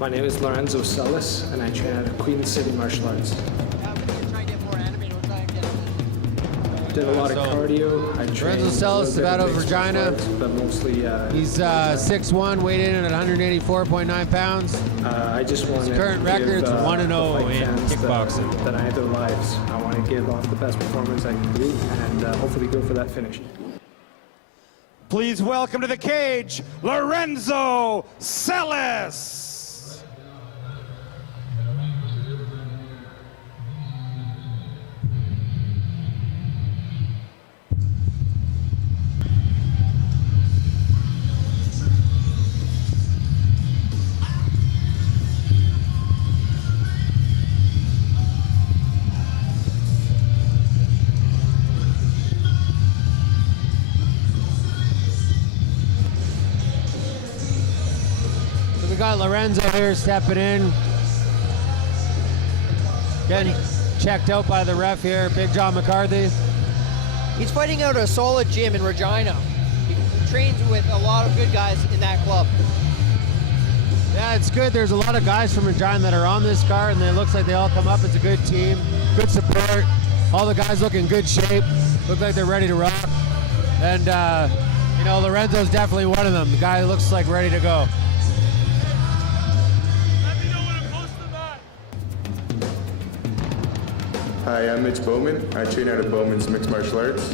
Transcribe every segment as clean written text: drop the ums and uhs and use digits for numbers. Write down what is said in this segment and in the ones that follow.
My name is Lorenzo Celis, and I train at Queen City Martial Arts. Did a lot of cardio. I trained Lorenzo Celis, about of Regina. But mostly, he's 6'1", weighed in at 184.9 pounds. I just want his current record's 1-0 in kickboxing. That I had their lives. I want to give off the best performance I can do, and hopefully go for that finish. Please welcome to the cage, Lorenzo Celis. We got Lorenzo here stepping in. Getting checked out by the ref here, Big John McCarthy. He's fighting out a solid gym in Regina. He trains with a lot of good guys in that club. Yeah, it's good. There's a lot of guys from Regina that are on this card, and it looks like they all come up. It's a good team, good support. All the guys look in good shape. Look like they're ready to rock. And, you know, Lorenzo's definitely one of them. The guy looks like ready to go. Hi, I'm Mitch Bowman. I train out of Bowman's Mixed Martial Arts.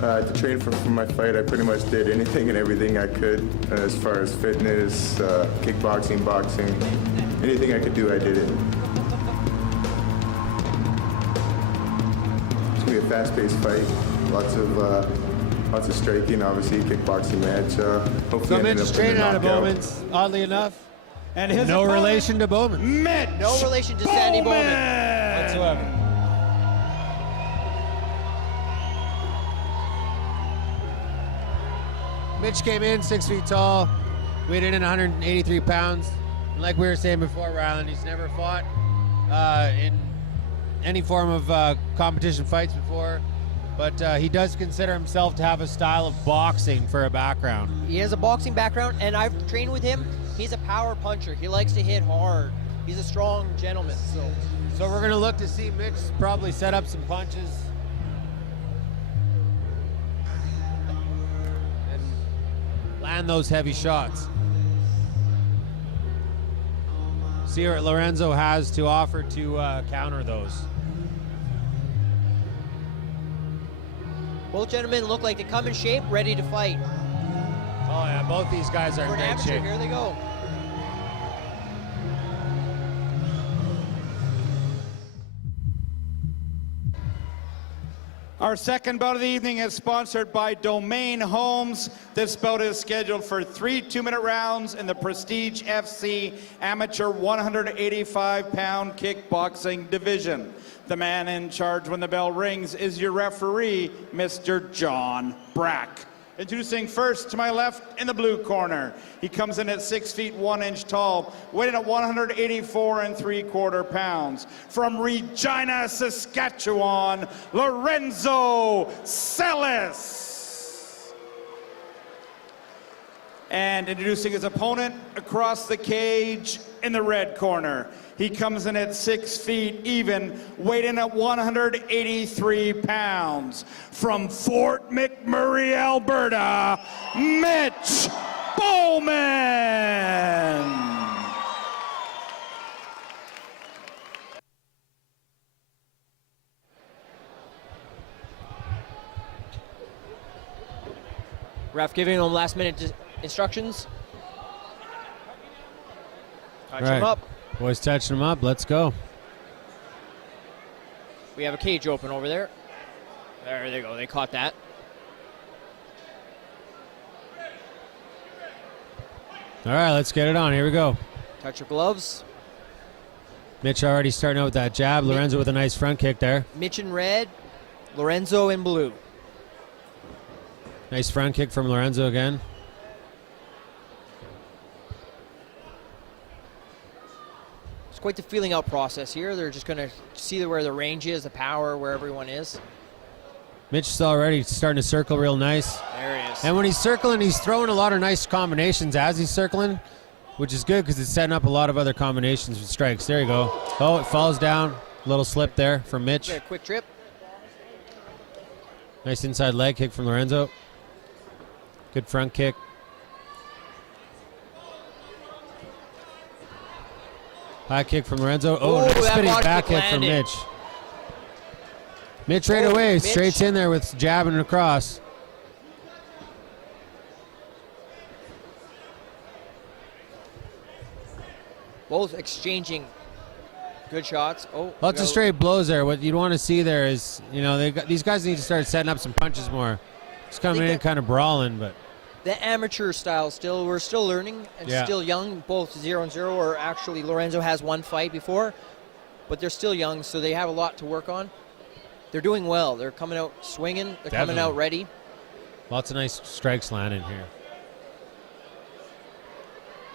To train for my fight, I pretty much did anything and everything I could as far as fitness, kickboxing, boxing, anything I could do, I did it. It's gonna be a fast-paced fight, lots of striking, obviously kickboxing match. Hopefully, So Mitch is training out of Bowman's, oddly enough. And his no opponent, relation to Bowman. Mitch No relation to Sandy Bowman whatsoever. Mitch came in 6 feet tall, weighed in at 183 pounds. And like we were saying before, Rylan, he's never fought in any form of competition fights before, but he does consider himself to have a style of boxing for a background. He has a boxing background, and I've trained with him. He's a power puncher. He likes to hit hard. He's a strong gentleman. So we're gonna look to see Mitch probably set up some punches and land those heavy shots. See what Lorenzo has to offer to counter those. Both gentlemen look like they come in shape, ready to fight. Oh yeah, both these guys are For in an great amateur, shape. here they go. Our second bout of the evening is sponsored by Domain Homes. This bout is scheduled for 3 2-minute rounds in the Prestige FC Amateur 185-pound kickboxing division. The man in charge when the bell rings is your referee, Mr. John Brack. Introducing first to my left in the blue corner. He comes in at 6 feet 1 inch tall, weighing at 184 3/4 pounds. From Regina, Saskatchewan, Lorenzo Celis. And introducing his opponent across the cage in the red corner. He comes in at 6 feet even, weighed in at 183 pounds. From Fort McMurray, Alberta, Mitch Bowman. Ref giving him last minute instructions. Touch him up. Boys touching him up. Let's go. We have a cage open over there. There they go. They caught that. All right, let's get it on. Here we go. Touch your gloves. Mitch already starting out with that jab. Lorenzo with a nice front kick there. Mitch in red, Lorenzo in blue. Nice front kick from Lorenzo again. It's quite the feeling out process here. They're just going to see where the range is, the power, where everyone is. Mitch is already starting to circle real nice. There he is. And when he's circling, he's throwing a lot of nice combinations as he's circling, which is good because it's setting up a lot of other combinations with strikes. There you go. Oh, it falls down. Little slip there from Mitch. A quick trip. Nice inside leg kick from Lorenzo. Good front kick. High kick from Lorenzo. Oh, nice that spinning body back kick kick from landed. Mitch. Mitch right away, Mitch. straight in there with jabbing across. Both exchanging good shots. Oh, Lots of straight blows there. What you'd want to see there is, you know, these guys need to start setting up some punches more. Just coming in kind of brawling, but the amateur style still, we're still learning and still young, both 0-0, or actually Lorenzo has one fight before, but they're still young, so they have a lot to work on. They're doing well. They're coming out swinging. They're coming out ready. Lots of nice strikes landing here.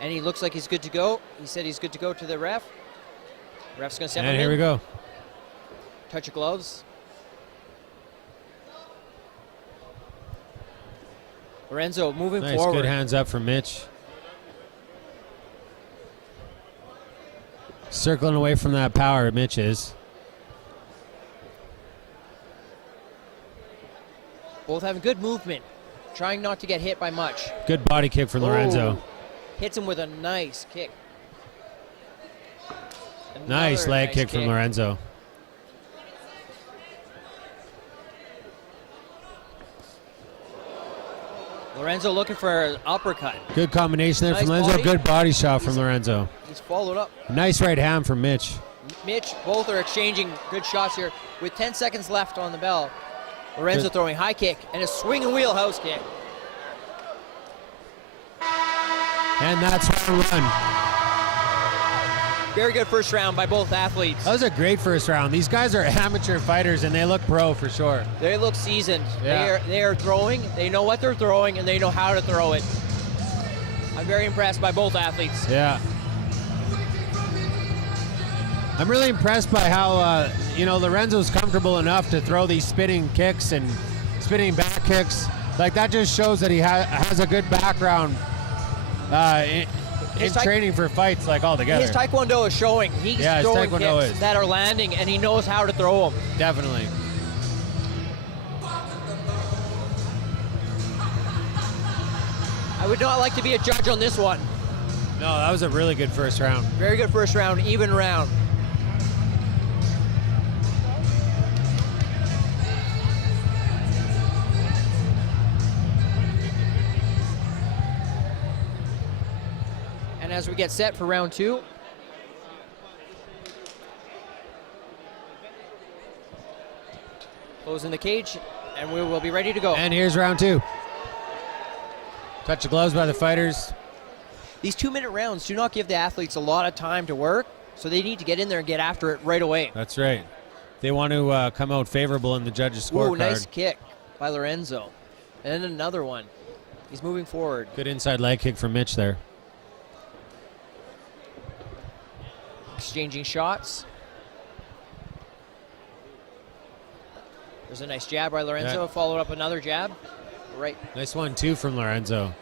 And he looks like he's good to go. He said he's good to go to the ref. Ref's going to send him in. And here we go. Touch of gloves. Lorenzo moving Nice, forward. good hands up from Mitch. Circling away from that power, Mitch is. Both having good movement. Trying not to get hit by much. Good body kick from Lorenzo. Hits him with a nice kick. Nice Another leg kick from Lorenzo. Lorenzo looking for an uppercut. Good combination there Nice from Lorenzo. body. Good body shot from Lorenzo. He's followed up. Nice right hand from Mitch. Mitch, both are exchanging good shots here. With 10 seconds left on the bell, Lorenzo throwing high kick and a swinging wheelhouse kick. And that's round one. Very good first round by both athletes. That was a great first round. These guys are amateur fighters, and they look pro for sure. They look seasoned. Yeah. They are throwing. They know what they're throwing, and they know how to throw it. I'm very impressed by both athletes. Yeah. I'm really impressed by how, Lorenzo's comfortable enough to throw these spinning kicks and spinning back kicks. Like, that just shows that he has a good background in training for fights, like, altogether. His taekwondo is showing. He's throwing kicks that are landing, and he knows how to throw them. Definitely. I would not like to be a judge on this one. No, that was a really good first round. Very good first round, even round. And as we get set for round two, closing the cage, and we will be ready to go. And here's round two. Touch of gloves by the fighters. These 2-minute rounds do not give the athletes a lot of time to work, so they need to get in there and get after it right away. That's right. They want to come out favorable in the judges' scorecard. Ooh, nice kick by Lorenzo. And then another one. He's moving forward. Good inside leg kick from Mitch there. Exchanging shots. There's a nice jab by Lorenzo, followed up another jab. Right. Nice one, too, from Lorenzo.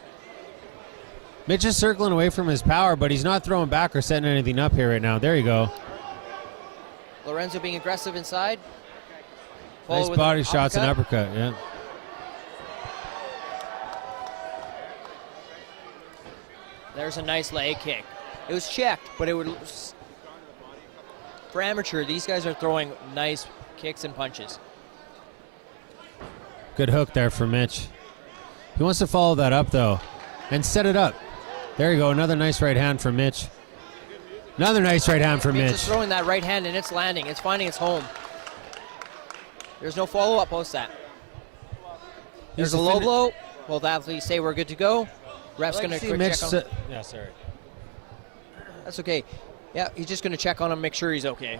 Mitch is circling away from his power, but he's not throwing back or setting anything up here right now. There you go. Lorenzo being aggressive inside. Nice body shots and uppercut, yeah. There's a nice leg kick. It was checked, but it would... For amateur, these guys are throwing nice kicks and punches. Good hook there for Mitch. He wants to follow that up, though, and set it up. There you go, another nice right hand from Mitch. Another nice right hand from Mitch. Mitch is throwing that right hand, and it's landing. It's finding its home. There's no follow-up post that. There's a low blow. Both athletes say we're good to go. Ref's going to quick check on him. Yeah, sorry. That's okay. Yeah, he's just going to check on him, make sure he's okay.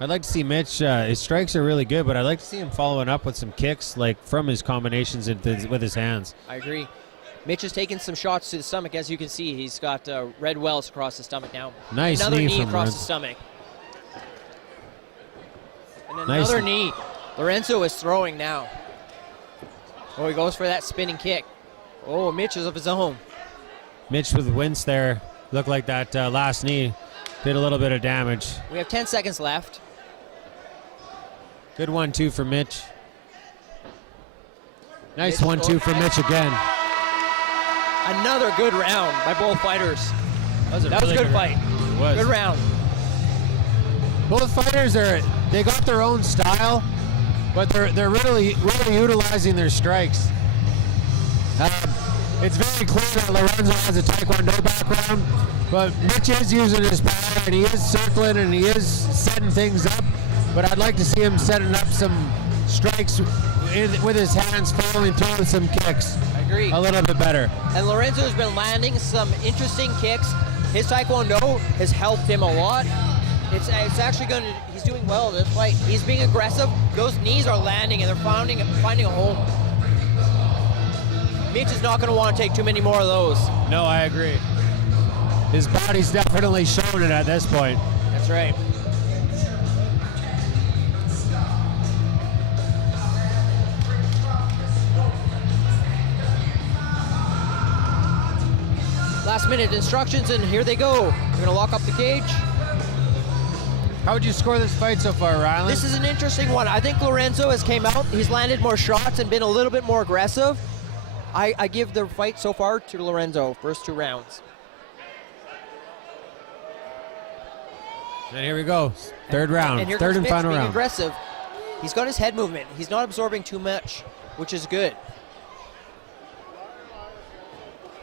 I'd like to see Mitch. His strikes are really good, but I'd like to see him following up with some kicks, like from his combinations with his hands. I agree. Mitch is taking some shots to the stomach, as you can see. He's got red wells across the stomach now. Nice another knee knee from across Lorenzo. the stomach. And Nice. another knee. Lorenzo is throwing now. Oh, he goes for that spinning kick. Oh, Mitch is of his own. Mitch with wince there. Looked like that last knee did a little bit of damage. We have 10 seconds left. Good 1-2 for Mitch. Nice Mitch 1-2 for Mitch again. Another good round by both fighters. That was a good fight. It was. Good round. Both fighters they got their own style, but they're really utilizing their strikes. It's very clear that Lorenzo has a Taekwondo background, but Mitch is using his power and he is circling and he is setting things up. But I'd like to see him setting up some strikes with his hands, following through with some kicks. I agree. A little bit better. And Lorenzo has been landing some interesting kicks. His Taekwondo has helped him a lot. It's actually he's doing well in this fight. He's being aggressive. Those knees are landing and they're finding a home. Mitch is not going to want to take too many more of those. No, I agree. His body's definitely showing it at this point. That's right. Last minute instructions, and here they go. We're going to lock up the cage. How would you score this fight so far, Ryland? This is an interesting one. I think Lorenzo has came out. He's landed more shots and been a little bit more aggressive. I give the fight so far to Lorenzo, first 2 rounds. And here we go. Third round. And here Third comes and Mitch final being round. aggressive. He's got his head movement. He's not absorbing too much, which is good.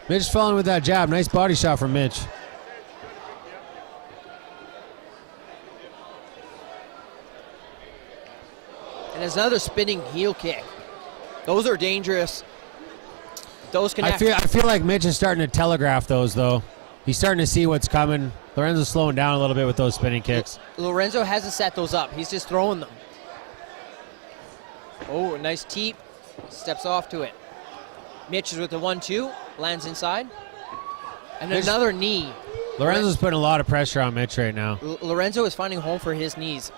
Mitch following with that jab. Nice body shot from Mitch. And there's another spinning heel kick. Those are dangerous. Those can I feel like Mitch is starting to telegraph those, though. He's starting to see what's coming. Lorenzo's slowing down a little bit with those spinning kicks. Lorenzo hasn't set those up. He's just throwing them. Oh, a nice teep. Steps off to it. Mitch is with the 1-2. Lands inside. And Mitch, another knee. Lorenzo's putting a lot of pressure on Mitch right now. Lorenzo is finding home for his knees.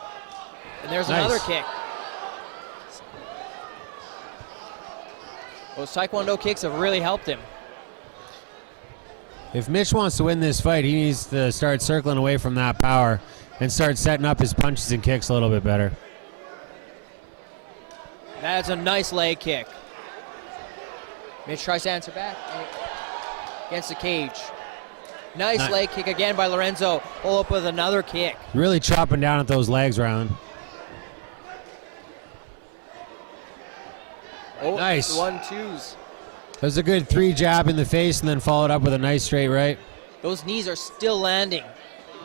And there's Nice. another kick. Those Taekwondo kicks have really helped him. If Mitch wants to win this fight, he needs to start circling away from that power and start setting up his punches and kicks a little bit better. That's a nice leg kick. Mitch tries to answer back against the cage. Nice leg kick again by Lorenzo. Pull up with another kick. Really chopping down at those legs, Ryland. Oh, Nice. 1-2s. That was a good 3 jab in the face and then followed up with a nice straight right. Those knees are still landing.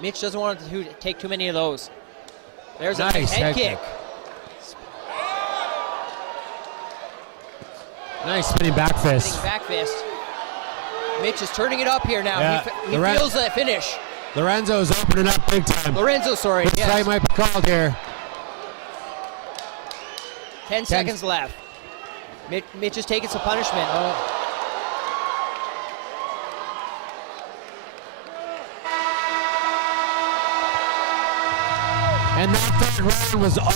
Mitch doesn't want to take too many of those. There's a Nice head kick. Nice spinning back fist. Spinning back fist. Mitch is turning it up here now. Yeah, He feels that finish. Lorenzo's opening up big time. Lorenzo, sorry. This fight might be called here. 10 seconds left. Mitch is taking some punishment. And that third round was all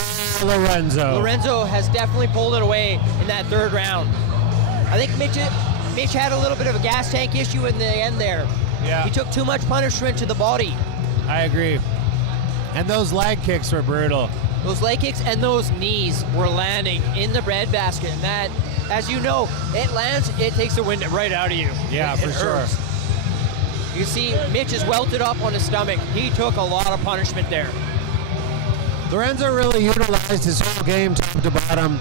Lorenzo. Lorenzo has definitely pulled it away in that 3rd round. I think Mitch had a little bit of a gas tank issue in the end there. Yeah. He took too much punishment to the body. I agree. And those leg kicks were brutal. Those leg kicks and those knees were landing in the breadbasket. And that, as you know, it lands, it takes the wind right out of you. Yeah, It for sure. hurts. You see, Mitch is welted up on his stomach. He took a lot of punishment there. Lorenzo really utilized his whole game top to bottom.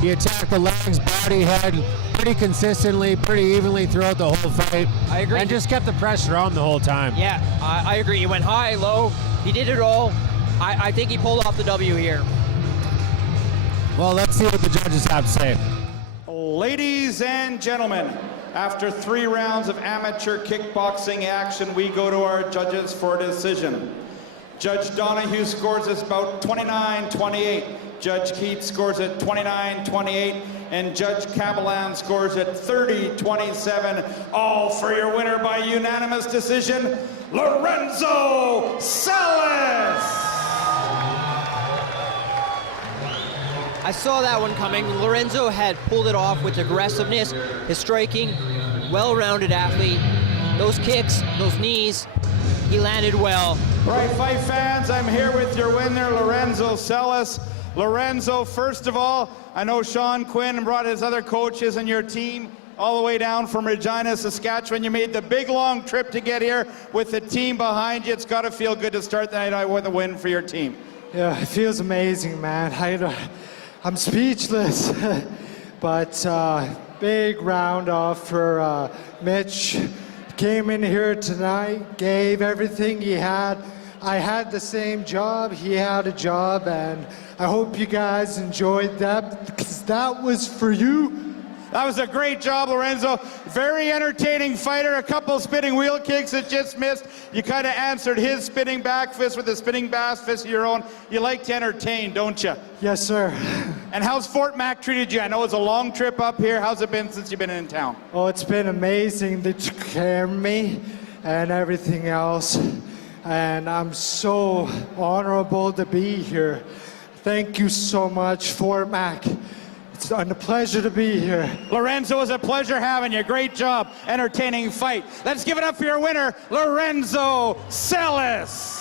He attacked the legs, body, head pretty consistently, pretty evenly throughout the whole fight. I agree. And just kept the pressure on the whole time. Yeah, I agree. He went high, low. He did it all. I think he pulled off the W here. Well, let's see what the judges have to say. Ladies and gentlemen, after 3 rounds of amateur kickboxing action, we go to our judges for a decision. Judge Donahue scores us about 29-28. Judge Keith scores at 29-28. And Judge Cabelan scores at 30-27. All for your winner by unanimous decision, Lorenzo Celis! I saw that one coming. Lorenzo had pulled it off with aggressiveness, his striking, well-rounded athlete. Those kicks, those knees, he landed well. Right, fight fans, I'm here with your winner, Lorenzo Celis. Lorenzo, first of all, I know Sean Quinn brought his other coaches and your team all the way down from Regina, Saskatchewan. You made the big, long trip to get here with the team behind you. It's got to feel good to start the night with a win for your team. Yeah, it feels amazing, man. I'm speechless. But big round off for Mitch. Came in here tonight, gave everything he had. I had the same job, he had a job, and I hope you guys enjoyed that, because that was for you. That was a great job, Lorenzo. Very entertaining fighter. A couple spinning wheel kicks that just missed. You kind of answered his spinning back fist with a spinning bass fist of your own. You like to entertain, don't you? Yes, sir. And how's Fort Mac treated you? I know it's a long trip up here. How's it been since you've been in town? Oh, it's been amazing. They took care of me and everything else. And I'm so honorable to be here. Thank you so much, Fort Mac. It's a pleasure to be here. Lorenzo, it was a pleasure having you. Great job. Entertaining fight. Let's give it up for your winner, Lorenzo Celis.